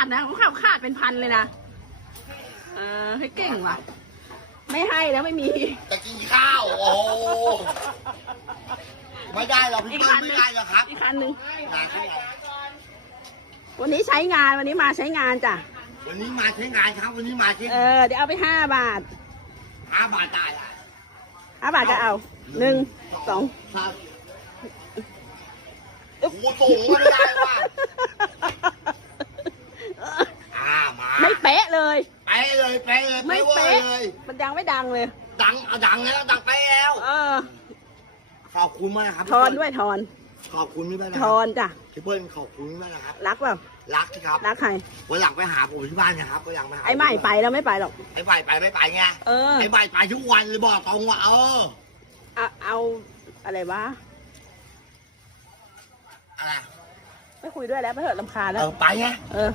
ขาดนะของเขาขาดเป็นพันเลยนะ เออให้เก่งว่ะ ไม่ให้แล้วไม่มี จะกินข้าว โอ้โหไม่ได้หรอกพี่อีกป้าคันหไม่นึ่งได้หรอกครับอีกคันหนึ่งงานที่ไหนวันนี้ใช้งานวันนี้มาใช้งานจ้ะ วันนี้มาใช้งานครับ วันนี้มาใช้เออเดี๋ยวเอาไปห้าบาทห้าบาทได้อะห้าบาทก็เอาหนึ่งสองครับโอ้โหสูงไม่ได้ว่ะอ่ามา ไม่เป๊ะเลย ไปเลยไปเลยไม่เวอเป๊ะร์เลย มันยังไม่ดังเลย ดังเอาดังแล้วดังไปแล้ว เออ ขอบคุณมากนะครับทอนด้วยทอน ขอบคุณพี่เปิ้ลนะทครัอบนจ้ะพี่เปิ้ลขอบคุณมากนะครับ รักเปล่ารักที่ครับ รักใครวันหลังไปหาผมที่บ้านนะครับวันหลังไปหาไอ้ใหม่ไปแล้วไม่ไปหรอก ไอ้ใหม่ไปไม่ไปไง เออ ไอ้ใหม่ไปทุกวันเลยบอกตรงว่าเออ เอาเอาอะไรวะอะไรไม่คุยด้วยแล้วไปเถอะลำคาญแล้เอวอไปไง เออ